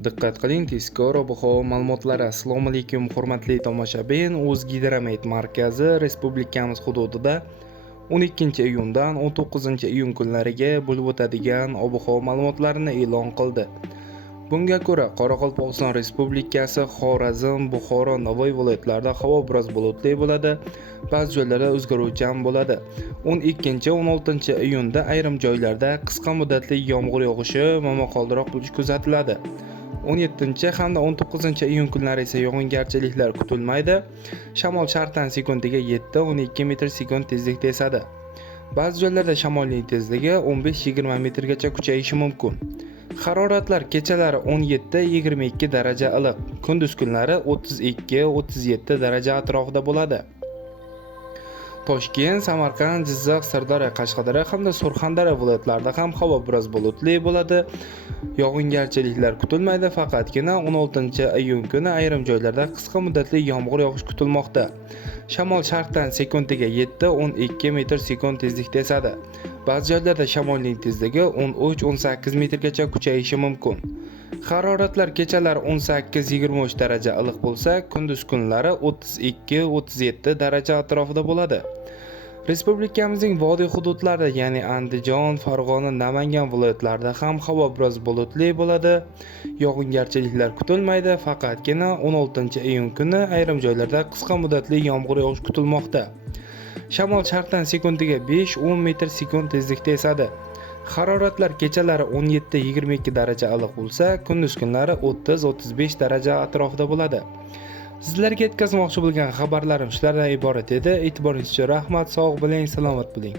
Diqqat qiling, tezkor ob-havo ma'lumotlari. Assalomu alaykum, hurmatli tomoshabin. O'zgidromet markazi respublikamiz hududida 12-iyundan 19-iyun kunlariga bo'lib o'tadigan ob-havo ma'lumotlarini e'lon qildi. Bunga ko'ra, Qoraqalpog'iston Respublikasi, Xorazm, Buxoro, Navoiy viloyatlarida havo biroz bulutli bo'ladi, ba'zi joylarda o'zgaruvchan bo'ladi. 12-16-iyunda ayrim joylarda qisqa muddatli yomg'ir yog'ishi, momaqaldiroq bo'lishi kuzatiladi. 17 hamda 19-iyun kunlari esa yog'ingarchiliklar kutilmaydi. Shamol shartdan sekundiga 7-12 metr/sekund tezlikda esadi. Ba'zi joylarda shamolning tezligi 15-20 metrgacha kuchayishi mumkin. Haroratlar kechalari 17-22 daraja iliq, kunduz kunlari 32-37 daraja atrofida bo'ladi. Toshkent, Samarqand, Jizzax, Sirdaryo, Qashqadaryo hamda Surxondaryo viloyatlarida ham havo biroz bulutli bo'ladi. Yog'ingarchiliklar kutilmaydi, faqatgina 16-iyun kuni ayrim joylarda qisqa muddatli yomg'ir yog'ishi kutilmoqda. Shamol sharqdan sekundiga 7-12 metr/sekund tezlikda esadi. Ba'zi joylarda shamolning tezligi 13-18 metrgacha kuchayishi mumkin. Haroratlar kechalari 18-23 daraja iliq bo'lsa, kunduz kunlari 32-37 daraja atrofida bo'ladi. Respublikamizning vodiy hududlarida, ya'ni Andijon, Farg'ona, Namangan viloyatlarida ham havo biroz bulutli bo'ladi. Yog'ingarchiliklar kutilmaydi, faqatgina 16-iyun kuni ayrim joylarda qisqa muddatli yomg'ir yog'ishi kutilmoqda. Shamol sharqdan sekundiga 5-10 metr/sekund tezlikda esadi. Haroratlar kechalari 17-22 daraja iliq bo'lsa, kunduz kunlari 30-35 daraja atrofida bo'ladi. Sizlarga yetkazmoqchi bo'lgan xabarlarim shulardan iborat edi. E'tiboringiz uchun rahmat. Sog' bo'ling, salomat bo'ling.